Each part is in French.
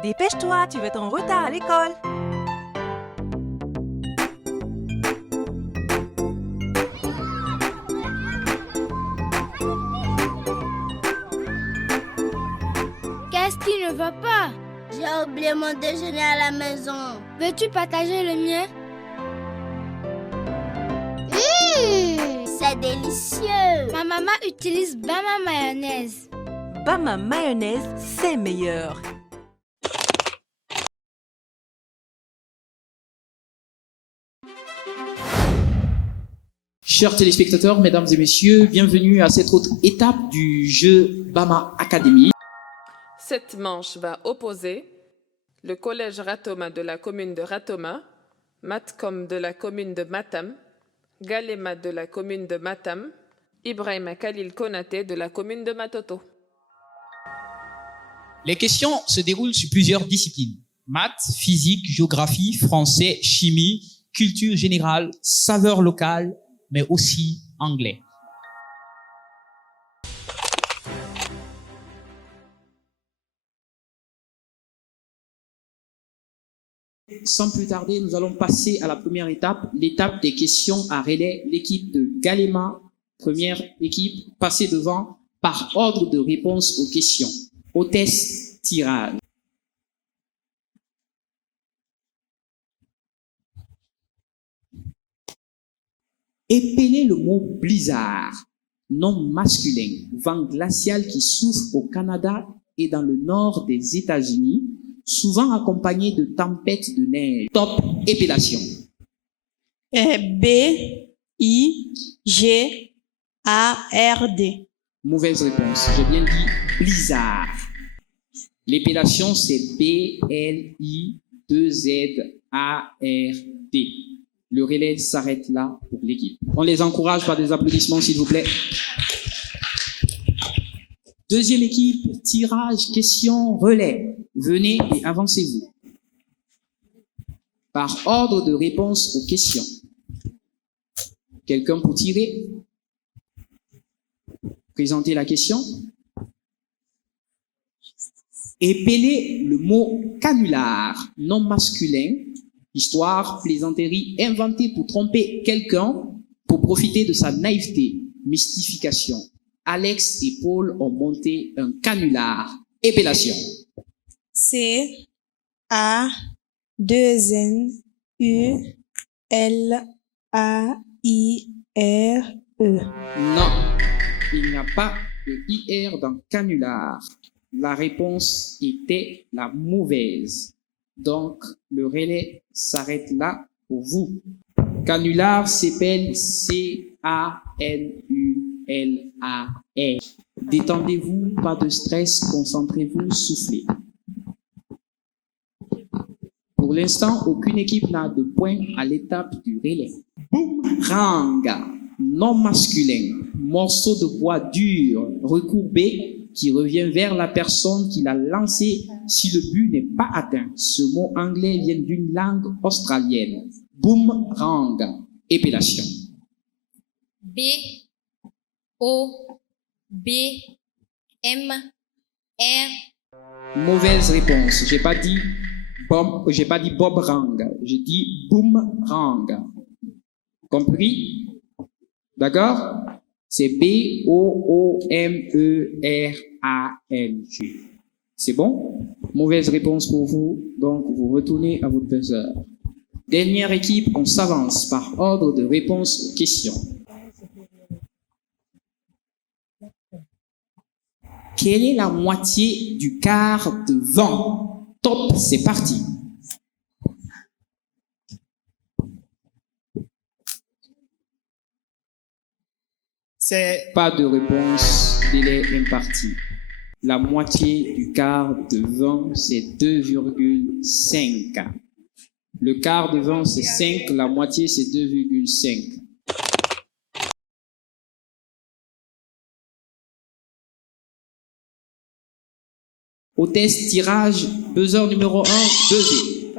Dépêche-toi, tu vas être en retard à l'école. Qu'est-ce qui ne va pas? J'ai oublié mon déjeuner à la maison. Veux-tu partager le mien? C'est délicieux. Ma maman utilise Bama mayonnaise. Bama mayonnaise, c'est meilleur. Chers téléspectateurs, mesdames et messieurs, bienvenue à cette autre étape du jeu Bama Academy. Cette manche va opposer le collège Ratoma de la commune de Ratoma, Matcom de la commune de Matam, Galema de la commune de Matam, Ibrahima Khalil Konaté de la commune de Matoto. Les questions se déroulent sur plusieurs disciplines: maths, physique, géographie, français, chimie, culture générale, saveurs locales, mais aussi anglais. Sans plus tarder, nous allons passer à la première étape, l'étape des questions à relais. L'équipe de Galema, première équipe, passez devant par ordre de réponse aux questions. Hôtesse, tirage. Épelez le mot blizzard, nom masculin, vent glacial qui souffle au Canada et dans le nord des États-Unis, souvent accompagné de tempêtes de neige. Top épellation. B-I-G-A-R-D. Mauvaise réponse. J'ai bien dit blizzard. L'épellation, c'est B-L-I-2-Z-A-R-D. Le relais s'arrête là pour l'équipe. On les encourage par des applaudissements, s'il vous plaît. Deuxième équipe, tirage, question, relais. Venez et avancez-vous. Par ordre de réponse aux questions. Quelqu'un pour tirer? Présentez la question. Épelez le mot canular, nom masculin, histoire, plaisanterie inventée pour tromper quelqu'un, pour profiter de sa naïveté, mystification. Alex et Paul ont monté un canular. Épellation. C-A-2-N-U-L-A-I-R-E. Non, il n'y a pas de IR dans canular. La réponse était la mauvaise. Donc, le relais s'arrête là pour vous. Canular s'appelle C-A-N-U-L-A-R. Détendez-vous, pas de stress, concentrez-vous, soufflez. Pour l'instant, aucune équipe n'a de points à l'étape du relais. Boomerang, nom masculin, morceau de bois dur, recourbé, qui revient vers la personne qui l'a lancé si le but n'est pas atteint. Ce mot anglais vient d'une langue australienne. Boomerang, épellation. B-O-B-M-R. Mauvaise réponse. J'ai pas dit boomerang. J'ai dit boomerang. Compris? D'accord? C'est B-O-O-M-E-R-A-N-G. C'est bon? Mauvaise réponse pour vous, donc vous retournez à votre buzzer. Dernière équipe, on s'avance par ordre de réponse aux questions. Quelle est la moitié du quart de vent? Top, c'est parti. Pas de réponse, délai imparti. La moitié du quart de vent, c'est 2,5. Le quart de vent, c'est 5, la moitié, c'est 2,5. Hôtesse, tirage, buzzer numéro 1, buzzer.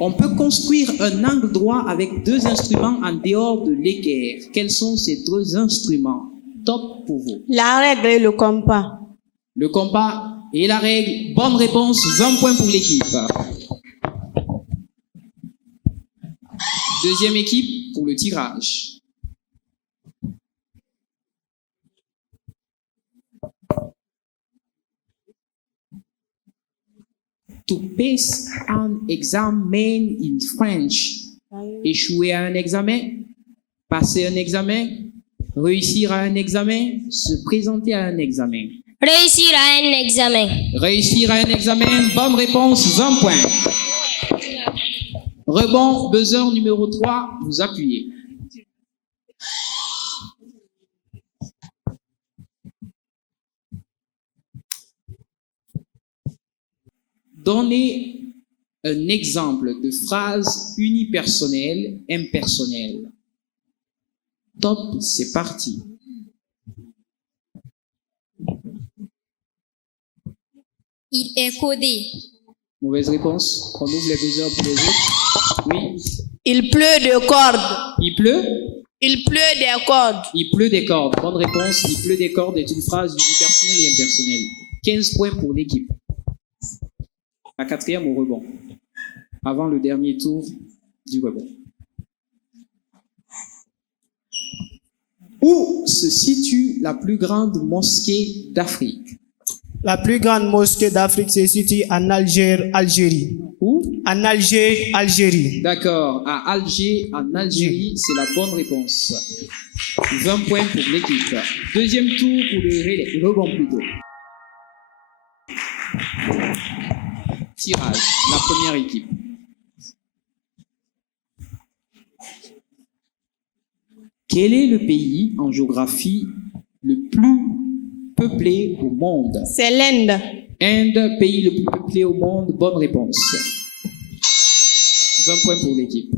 On peut construire un angle droit avec deux instruments en dehors de l'équerre. Quels sont ces deux instruments? Top pour vous. La règle et le compas. Le compas et la règle. Bonne réponse, 20 points pour l'équipe. Deuxième équipe pour le tirage. To pass an examen in French. Échouer à un examen, passer un examen, réussir à un examen, se présenter à un examen. Réussir à un examen. Réussir à un examen, bonne réponse, 20 points. Rebond, buzzer numéro 3, vous appuyez. Donnez un exemple de phrase unipersonnelle, impersonnelle. Top, c'est parti. Il est codé. Mauvaise réponse. On ouvre les buzzers pour les autres. Oui. Il pleut de cordes. Il pleut? Il pleut des cordes. Il pleut des cordes. Bonne réponse. Il pleut des cordes est une phrase unipersonnelle et impersonnelle. 15 points pour l'équipe. La quatrième au rebond. Avant le dernier tour du rebond. Où se situe la plus grande mosquée d'Afrique? La plus grande mosquée d'Afrique se situe en Algérie. Où? En Algérie. D'accord. À Alger, en Algérie, c'est la bonne réponse. 20 points pour l'équipe. Deuxième tour pour le rebond plutôt. Tirage. La première équipe. Quel est le pays en géographie le plus peuplé au monde? C'est l'Inde. Inde, pays le plus peuplé au monde, bonne réponse. 20 points pour l'équipe.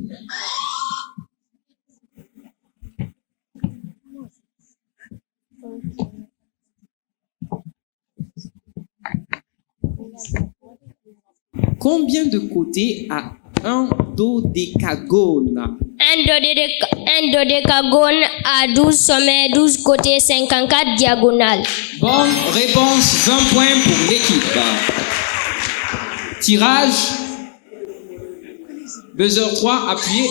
Combien de côtés a un dodécagone? Un dodécagone a 12 sommets, 12 côtés, 54 diagonales. Bonne réponse, 20 points pour l'équipe. Tirage. Buzzer 3, appuyez.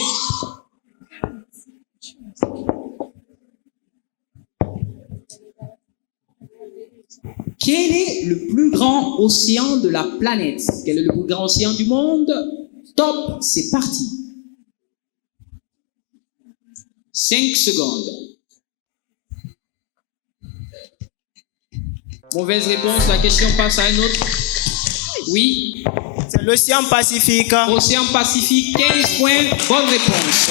Quel est le plus grand océan de la planète? Quel est le plus grand océan du monde? Top, c'est parti. 5 secondes. Mauvaise réponse, la question passe à un autre. Oui. C'est l'océan Pacifique. Océan Pacifique, 15 points, bonne réponse.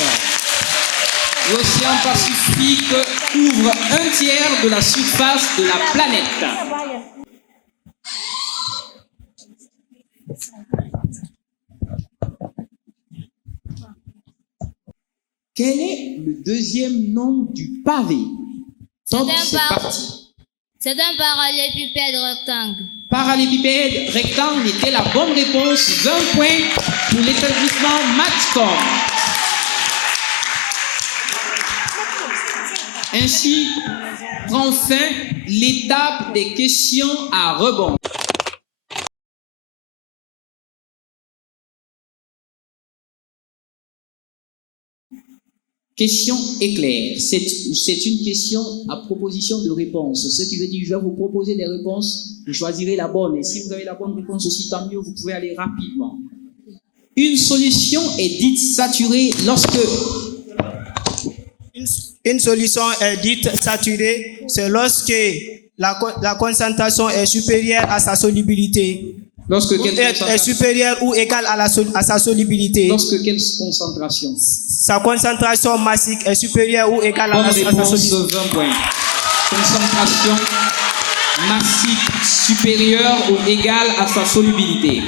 L'océan Pacifique couvre un tiers de la surface de la planète. Quel est le deuxième nom du pavé? Top, c'est parti. C'est un parallélépipède rectangle. Parallélépipède rectangle était la bonne réponse. 20 points pour l'établissement Matcom. Ainsi prend fin l'étape des questions à rebond. Question éclair. C'est une question à proposition de réponse. Ce qui veut dire que je vais vous proposer des réponses, vous choisirez la bonne. Et si vous avez la bonne réponse aussi, tant mieux, vous pouvez aller rapidement. Une solution est dite saturée lorsque... Une solution est dite saturée, c'est lorsque la concentration est supérieure à sa solubilité. Lorsque quelle Est supérieure ou égale à sa solubilité. Lorsque quelle concentration? Sa concentration massique est supérieure ou égale à sa réponse, solubilité. 20 points. Concentration massique supérieure ou égale à sa solubilité.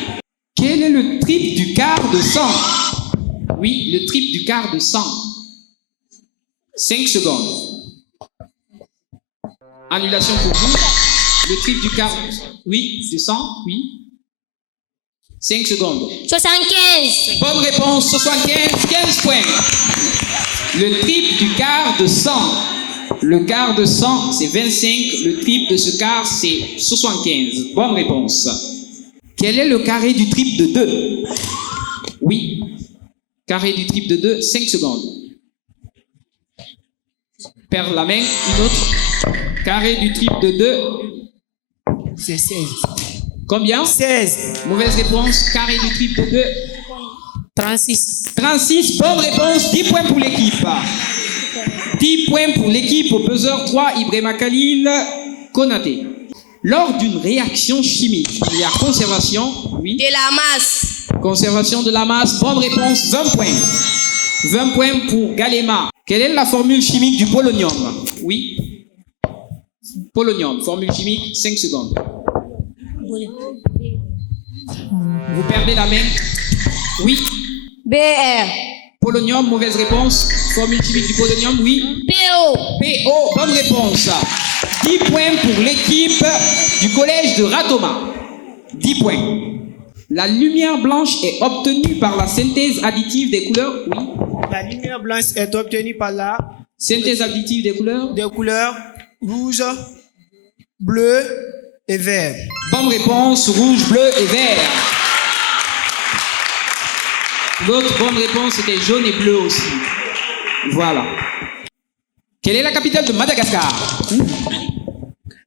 Quel est le triple du quart de 100? Oui, le triple du quart de 100. 5 secondes. Annulation pour vous. Le triple du quart, oui, de 100, oui. 5 secondes. 75. Bonne réponse, 75, 15 points. Le triple du quart de 100. Le quart de 100, c'est 25. Le triple de ce quart, c'est 75. Bonne réponse. Quel est le carré du triple de 2? Oui. Carré du triple de 2, 5 secondes. Perdre la main, une autre. Carré du triple de 2. C'est 16. Combien? 16. Mauvaise réponse. Carré du triple de 2. 36. 36. Bonne réponse. 10 points pour l'équipe. 10 points pour l'équipe au buzzer 3, Ibrahima Khalil Konaté. Lors d'une réaction chimique, il y a conservation, oui. De la masse. Conservation de la masse, bonne réponse, 20 points. 20 points pour Galema. Quelle est la formule chimique du polonium? Oui. Polonium, formule chimique, 5 secondes. Vous perdez la main. Oui. BR. Polonium, mauvaise réponse. Formule chimique du polonium, oui. PO. PO, bonne réponse. 10 points pour l'équipe du collège de Ratoma. 10 points. La lumière blanche est obtenue par la synthèse additive des couleurs, oui. La lumière blanche est obtenue par la Synthèse additive des couleurs. des couleurs rouge, bleu et vert. Bonne réponse, rouge, bleu et vert. L'autre bonne réponse était jaune et bleu aussi. Voilà. Quelle est la capitale de Madagascar?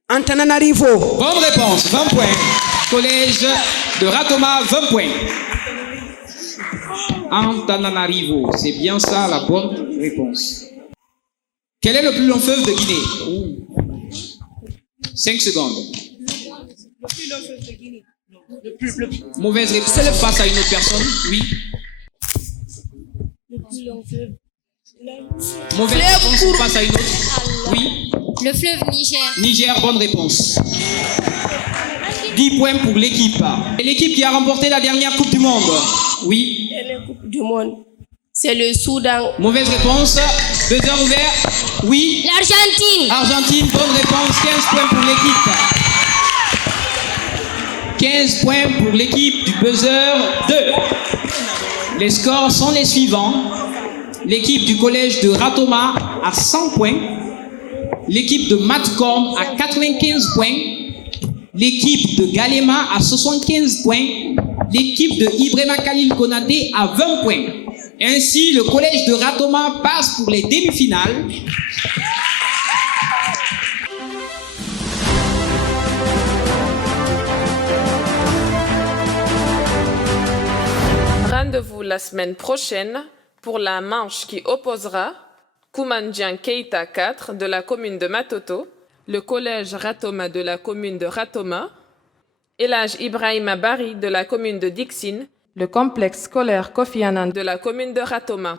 Antananarivo. Bonne réponse, 20 points. Collège de Ratoma, 20 points. Antananarivo, c'est bien ça la bonne réponse. Quel est le plus long fleuve de Guinée? 5 secondes. Mauvaise réponse, on passe à une autre personne. Oui. Mauvaise réponse, on passe à une autre. Oui. Le fleuve Niger. Niger, bonne réponse. 10 points pour l'équipe. Et l'équipe qui a remporté la dernière Coupe du Monde? Oui. La Coupe du Monde. C'est le Soudan. Mauvaise réponse. 2 heures ouvertes. Oui. L'Argentine. Argentine, bonne réponse. 15 points pour l'équipe. 15 points pour l'équipe du buzzer 2. Les scores sont les suivants. L'équipe du collège de Ratoma a 100 points. L'équipe de Matcom a 95 points. L'équipe de Galema a 75 points. L'équipe de Ibrahima Khalil Konaté a 20 points. Ainsi, le collège de Ratoma passe pour les demi-finales. Rendez-vous la semaine prochaine pour la manche qui opposera Koumandjian Keita 4 de la commune de Matoto, le collège Ratoma de la commune de Ratoma, Elhaj Ibrahima Bari de la commune de Dixine, le complexe scolaire Kofi Annan de la commune de Ratoma.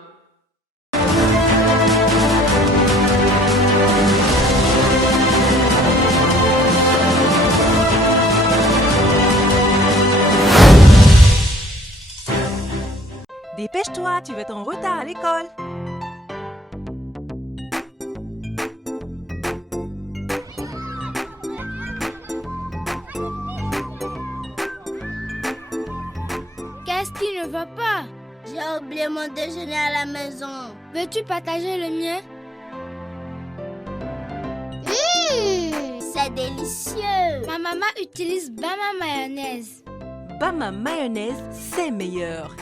Dépêche-toi, tu vas être en retard à l'école. Qu'est-ce qui ne va pas? J'ai oublié mon déjeuner à la maison. Veux-tu partager le mien? C'est délicieux. Ma maman utilise Bama mayonnaise. Bama mayonnaise, c'est meilleur.